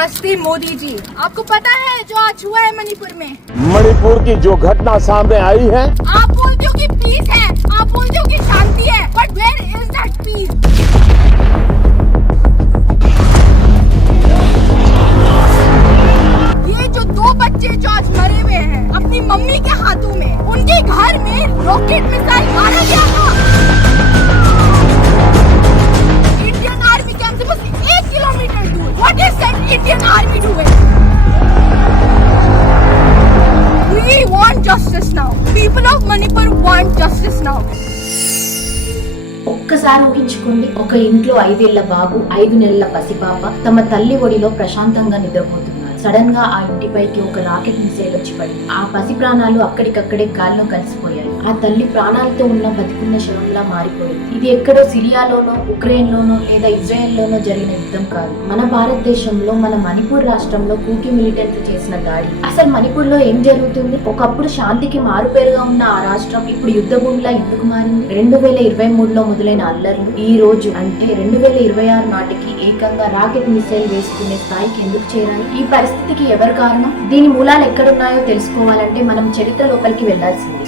नमस्ते मोदी जी, आपको पता है जो आज हुआ है मणिपुर में? मणिपुर की जो घटना सामने आई है, आप बोलते हो कि पीस है, आप बोलते हो कि शांति है, but where is that peace? ये जो 2 बच्चे जो आज मरे हुए हैं अपनी मम्मी के हाथों में, उनके घर में रॉकेट मिसाइल मारा गया था। इंडियन आर्मी के हमसे बस 1 किलोमीटर दूर। What is that Indian army doing? We want justice now. People of Manipur want justice now. ఒక్కసారి ఊహించుకోండి, ఒక ఇంట్లో 5 ఏళ్ల బాబు, 5 నెలల పసిపాప తమ తల్లి ఒడిలో ప్రశాంతంగా నిద్రపోతున్నారు. సడన్ గా ఆ ఇంటిపైకి ఒక రాకెట్ మిసైల్ వచ్చి పడింది. ఆ పసి ప్రాణాలు అక్కడికక్కడే గాల్లో కలిసిపోయాయి. ఆ తల్లి ప్రాణాలతో ఉన్న బతికున్న శవంలా మారిపోయింది. ఇది ఎక్కడో సిరియాలోనో, ఉక్రెయిన్ లోనో లేదా ఇజ్రాయెల్ లోనో జరిగిన యుద్ధం కాదు. మన భారతదేశంలో, మన మణిపూర్ రాష్ట్రంలో కూకీ మిలిటెంట్లు చేసిన దాడి. అసలు మణిపూర్ లో ఏం జరుగుతుంది? ఒకప్పుడు శాంతికి మారుపేరుగా ఉన్న ఆ రాష్ట్రం ఇప్పుడు యుద్ధ భూమిలా ఎందుకు మారింది? 2023లో మొదలైన అల్లర్లు ఈ రోజు అంటే 2026 నాటికి ఏకంగా రాకెట్ మిసైల్ వేసుకునే స్థాయికి ఎందుకు చేరాలి? ఈ పరిస్థితికి ఎవరు కారణం? దీని మూలాలు ఎక్కడున్నాయో తెలుసుకోవాలంటే మనం చరిత్ర లోపలికి వెళ్లాల్సింది.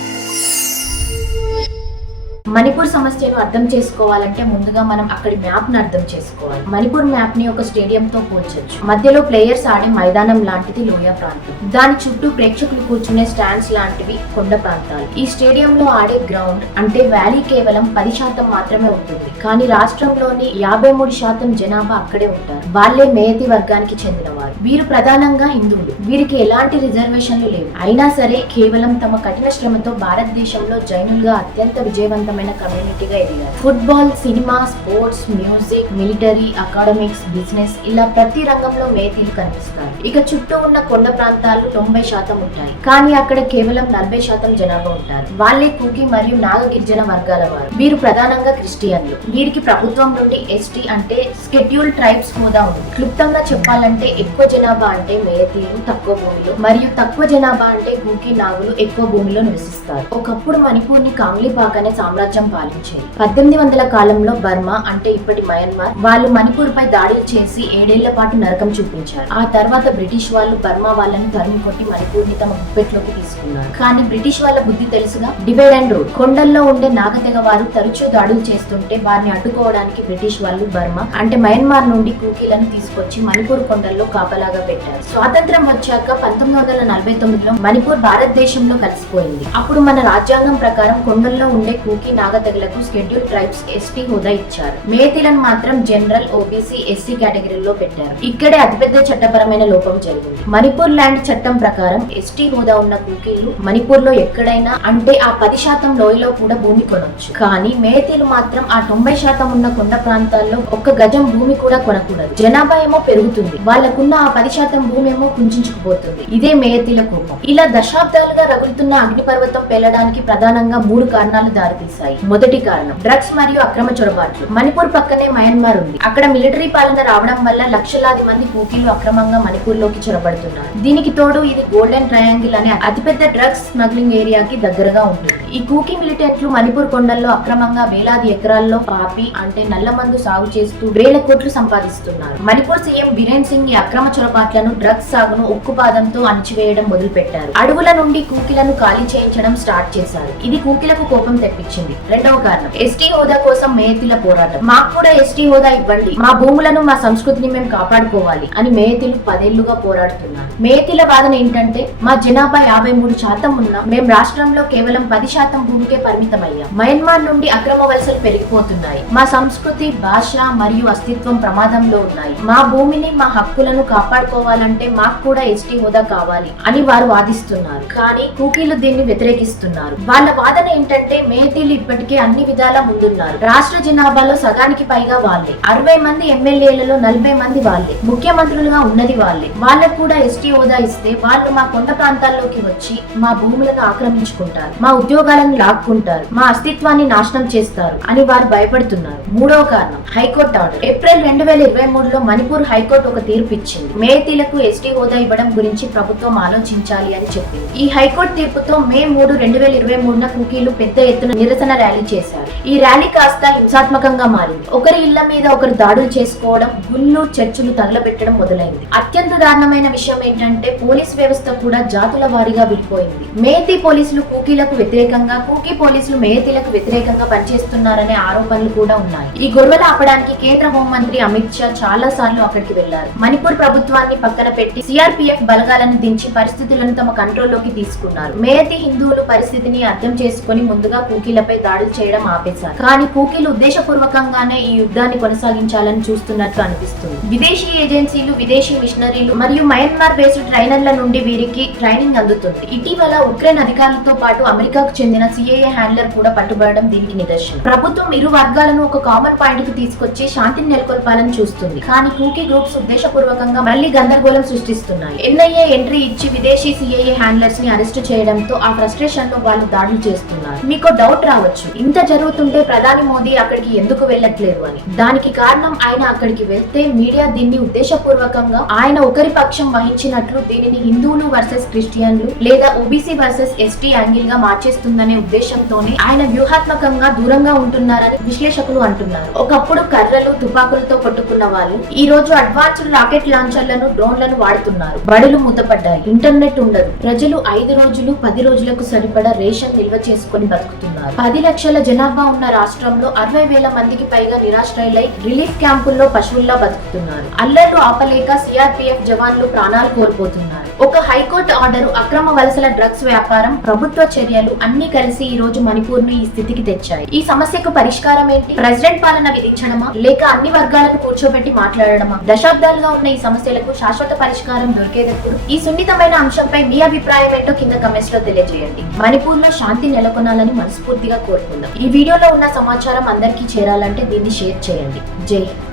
మణిపూర్ సమస్యను అర్థం చేసుకోవాలంటే ముందుగా మనం అక్కడి మ్యాప్ ను అర్థం చేసుకోవాలి. మణిపూర్ మ్యాప్ ని ఒక స్టేడియం తో పోల్చొచ్చు. మధ్యలో ప్లేయర్స్ ఆడే మైదానం లాంటిది లోయ ప్రాంతం, దాని చుట్టూ ప్రేక్షకులు కూర్చునే స్టాండ్స్ లాంటివి కొండ ప్రాంతాలు. ఈ స్టేడియం లో ఆడే గ్రౌండ్ అంటే వ్యాలీ కేవలం 10% మాత్రమే ఉంటుంది. కానీ రాష్ట్రంలోని 53% జనాభా అక్కడే ఉంటారు. వాళ్ళే మేయతి వర్గానికి చెందిన వారు. వీరు ప్రధానంగా హిందువులు. వీరికి ఎలాంటి రిజర్వేషన్లు లేవు. అయినా సరే కేవలం తమ కఠిన శ్రమతో భారతదేశంలో జైనులుగా అత్యంత విజయవంతమైన కమ్యూనిటీగా ఎదిగారు. Football, cinema, sports, music, military, academics, business ఇలా ప్రతి రంగంలో మేతీలు కనిపిస్తారు. ఇక చుట్టూ ఉన్న కొండ ప్రాంతాలు 90% ఉంటాయి. కానీ అక్కడ కేవలం 40% జనాభా ఉంటారు. వాళ్ళే కూకీ మరియు నాగ గిరిజన వర్గాల వారు. వీరు ప్రధానంగా క్రిస్టియన్లు. వీరికి ప్రభుత్వం నుండి ఎస్టీ అంటే షెడ్యూల్డ్ ట్రైబ్స్ హోదా ఉంది. క్లుప్తంగా చెప్పాలంటే ఎక్కువ జనాభా అంటే మేతీలు తక్కువ భూమిలో, మరియు తక్కువ జనాభా అంటే కూకీ నాగులు ఎక్కువ భూమిలో నివసిస్తారు. ఒకప్పుడు మణిపూర్ ని కాంగ్లీపాక్ అనే సామ్రాజ్యం పాలించేది. 1800ల కాలంలో బర్మా అంటే ఇప్పటి మయన్మార్ వాళ్ళు మణిపూర్ పై దాడులు చేసి 7 ఏళ్ల పాటు నరకం చూపించారు. ఆ తర్వాత బ్రిటిష్ వాళ్ళు బర్మా వాళ్ళని తరిమి కొట్టి మణిపూర్ ని తమ గుప్పెట్లోకి తీసుకున్నారు. కానీ బ్రిటిష్ వాళ్ళ బుద్ధి తెలుసుగా, డివైడ్ అండ్ రూల్. కొండల్లో ఉండే నాగతెగ వారు తరచూ దాడులు చేస్తుంటే వారిని అడ్డుకోవడానికి బ్రిటిష్ వాళ్ళు బర్మా అంటే మయన్మార్ నుండి కూకీలను తీసుకొచ్చి మణిపూర్ కొండల్లో కాపలాగా పెట్టారు. స్వాతంత్రం వచ్చాక 1949లో మణిపూర్ భారతదేశంలో కలిసిపోయింది. అప్పుడు మన రాజ్యాంగం ప్రకారం కొండల్లో ఉండే కూకీ నాగతెగలకు షెడ్యూల్డ్ ట్రైబ్స్ ఎస్టీ హోదా ఇచ్చారు. మేతీలను మాత్రం జనరల్, ఓబీసీ, ఎస్సీ కేటగిరీలో పెట్టారు. ఇక్కడే అతిపెద్ద చట్టపరమైన లోపం జరిగింది. మణిపూర్ ల్యాండ్ చట్టం ప్రకారం ఎస్టీ హోదా ఉన్న కూకీలు మణిపూర్ లో ఎక్కడైనా అంటే ఆ 10% లోయలో కూడా భూమి కొనొచ్చు. కానీ మేతీలు మాత్రం ఆ 90% ఉన్న కొండ ప్రాంతాల్లో 1 గజం భూమి కూడా కొనకూడదు. జనాభా ఏమో పెరుగుతుంది, వాళ్ళకున్న ఆ 10% భూమి ఏమో కుంచుకుపోతుంది. ఇదే మేతీల కోపం. ఇలా దశాబ్దాలుగా రగులుతున్న అగ్నిపర్వతం పేలడానికి ప్రధానంగా 3 కారణాలు దారితీశాయి. మొదటి కారణం డ్రగ్స్ మరియు అక్రమ చొరబాట్లు. మణిపూర్ పక్కనే మయన్మార్ ఉంది. అక్కడ మిలిటరీ పాలన రావడం వల్ల లక్షలాది మంది కూకీలు అక్రమంగా మణిపూర్ లోకి చొరబడుతున్నారు. దీనికి తోడు ఇది గోల్డెన్ ట్రయాంగిల్ అనే అతిపెద్ద డ్రగ్స్ స్మగ్లింగ్ ఏరియాకి దగ్గరగా ఉంటుంది. ఈ కూకీ మిలిటెంట్లు మణిపూర్ కొండల్లో అక్రమంగా వేలాది ఎకరాల్లో పాపి అంటే నల్ల మందు సాగు చేస్తూ వేల కోట్లు సంపాదిస్తున్నారు. మణిపూర్ సీఎం బిరేన్ సింగ్ ఈ అక్రమ చొరబాట్లను, డ్రగ్స్ సాగును ఉక్కుపాదంతో అణిచివేయడం మొదలు పెట్టారు. అడవుల నుండి కూకీలను ఖాళీ చేయించడం స్టార్ట్ చేశారు. ఇది కూకీలకు కోపం తెప్పించింది. రెండవ కారణం ఎస్టీ హోదా కోసం మేయతీల పోరాటం. మాకు కూడా ఎస్టీ హోదా ఇవ్వండి, మా భూములను, మా సంస్కృతిని మేము కాపాడుకోవాలి అని మేయతీలు 10 ఏళ్లుగా పోరాడుతున్నారు. మేయతీల వాదన ఏంటంటే మా జనాభా 53% ఉన్నా మేము రాష్ట్రంలో కేవలం 10% భూమికే పరిమితమయ్యాం. మయన్మార్ నుండి అక్రమ వలసలు పెరిగిపోతున్నాయి. మా సంస్కృతి, భాష మరియు అస్తిత్వం ప్రమాదంలో ఉన్నాయి. మా భూమిని, మా హక్కులను కాపాడుకోవాలంటే మాకు కూడా ఎస్టీ హోదా కావాలి అని వారు వాదిస్తున్నారు. కానీ కూకీలు దీన్ని వ్యతిరేకిస్తున్నారు. వాళ్ళ వాదన ఏంటంటే మేయతీలు ఇప్పటికే అన్ని విధాలా ముందున్నారు. రాష్ట్ర జనాభాలో సగానికి పైగా వాళ్ళే. 60 మంది ఎమ్మెల్యేలలో 40 మంది వాళ్ళే. ముఖ్యమంత్రులుగా ఉన్నది వాళ్ళే. వాళ్ళకు కూడా ఎస్టీ హోదా ఇస్తే వాళ్ళు మా కొండ ప్రాంతాల్లోకి వచ్చి మా భూములను ఆక్రమించుకుంటారు, మా ఉద్యోగాలను లాక్కుంటారు, మా అస్తిత్వాన్ని నాశనం చేస్తారు అని వారు భయపడుతున్నారు. మూడవ కారణం హైకోర్టు ఆర్డర్. ఏప్రిల్ 2023లో మణిపూర్ హైకోర్టు ఒక తీర్పు ఇచ్చింది. మేయతీలకు ఎస్టీ హోదా ఇవ్వడం గురించి ప్రభుత్వం ఆలోచించాలి అని చెప్పింది. ఈ హైకోర్టు తీర్పుతో మే 3, 2023న కూకీలు పెద్ద ఎత్తున నిరసన ర్యాలీ చేశారు. ఈ ర్యాలీ కాస్త హింసాత్మకంగా మారింది. ఒకరి ఇళ్ల మీద ఒకరు దాడులు చేసుకోవడం, గుళ్ళు, చర్చిలు తగలబెట్టడం మొదలైంది. అత్యంత దారుణమైన విషయం ఏంటంటే పోలీస్ వ్యవస్థ కూడా జాతుల వారీగా విడిపోయింది. మేయతీ పోలీసులు కూకీలకు వ్యతిరేకంగా, కూకీ పోలీసులు మేయతీలకు వ్యతిరేకంగా పనిచేస్తున్నారనే ఆరోపణలు కూడా ఉన్నాయి. ఈ గొడవలు ఆపడానికి కేంద్ర హోంమంత్రి అమిత్ షా చాలా సార్లు అక్కడికి వెళ్లారు. మణిపూర్ ప్రభుత్వాన్ని పక్కన పెట్టి సిఆర్పీఎఫ్ బలగాలను దించి పరిస్థితులను తమ కంట్రోల్లోకి తీసుకున్నారు. మేయతీ హిందువులు పరిస్థితిని అర్థం చేసుకుని ముందుగా కూకీలపై దాడులు చేయడం ఆపేశారు. కానీ కూకీలు ఉద్దేశపూర్వకంగానే ఈ యుద్ధాన్ని కొనసాగించాలని చూస్తున్నట్టు అనిపిస్తుంది. విదేశీ ఏజెన్సీలు, విదేశీ మిషనరీలు మరియు మయన్మార్ బేస్డ్ ట్రైనర్ల నుండి వీరికి ట్రైనింగ్ అందుతుంది. ఇటీవల ఉక్రెయిన్ అధికారులతో పాటు అమెరికాకు చెందిన సిఐఏ హ్యాండ్లర్ కూడా పట్టుబడడం దీనికి నిదర్శనం. ప్రభుత్వం ఇరు వర్గాలను ఒక కామన్ పాయింట్ కు తీసుకొచ్చి శాంతిని నెలకొల్పాలని చూస్తుంది. కానీ కూకీ గ్రూప్స్ ఉద్దేశపూర్వకంగా మళ్లీ గందరగోళం సృష్టిస్తున్నాయి. ఎన్ఐఏ ఎంట్రీ ఇచ్చి విదేశీ సిఐఏ హ్యాండ్లర్స్ ని అరెస్ట్ చేయడంతో ఆ ఫ్రస్ట్రేషన్ లో వాళ్ళు దాడులు చేస్తున్నారు. మీకు డౌట్ రావచ్చు, ఇంత జరుగుతుంటే ప్రధాని మోదీ అక్కడికి ఎందుకు వెళ్ళట్లేదు అని. దానికి కారణం ఆయన అక్కడికి వెళ్తే మీడియా దీన్ని ఉద్దేశపూర్వకంగా ఆయన ఒకరి పక్షం వహించినట్లు, దీనిని హిందువులు వర్సెస్ క్రిస్టియన్లు లేదా ఓబీసీ వర్సెస్ ఎస్టీ యాంగిల్ గా మార్చేస్తుందనే ఉద్దేశంతోనే ఆయన వ్యూహాత్మకంగా దూరంగా ఉంటున్నారని విశ్లేషకులు అంటున్నారు. ఒకప్పుడు కర్రలు, తుపాకులతో కొట్టుకున్న వాళ్ళు ఈ రోజు అడ్వాన్స్డ్ రాకెట్ లాంచర్లను, డ్రోన్లను వాడుతున్నారు. బడులు మూతపడ్డాయి, ఇంటర్నెట్ ఉండదు. ప్రజలు 5 రోజులు, 10 రోజులకు సరిపడా రేషన్ నిల్వ చేసుకుని బతుకుతున్నారు. 10 లక్షల జనాభా ఉన్న రాష్ట్రంలో 60,000 మందికి పైగా నిరాశ్రయులై రిలీఫ్ క్యాంపుల్లో పశువుల్లా బతుకుతున్నారు. అల్లర్లు ఆపలేక సిఆర్పీఎఫ్ జవాన్లు ప్రాణాలు కోల్పోతున్నారు. ఒక హైకోర్టు ఆర్డర్, అక్రమ వలసల డ్రగ్స్ వ్యాపారం, ప్రభుత్వ చర్యలు అన్ని కలిసి ఈ రోజు మణిపూర్ ను ఈ స్థితికి తెచ్చాయి. ఈ సమస్యకు పరిష్కారం ఏంటి? ప్రెసిడెంట్ పాలన విధించడమా, లేక అన్ని వర్గాలకు కూర్చోబెట్టి మాట్లాడడమా? దశాబ్దాలుగా ఉన్న ఈ సమస్యలకు శాశ్వత పరిష్కారం దొరికేటప్పుడు ఈ సున్నితమైన అంశంపై మీ అభిప్రాయం ఏంటో కింద కమెంట్స్ లో తెలియజేయండి. మణిపూర్ లో శాంతి నెలకొనాలని మనస్ఫూర్తిగా కోరుకుందాం. ఈ వీడియోలో ఉన్న సమాచారం అందరికీ చేరాలంటే దీన్ని షేర్ చేయండి. జై హింద్.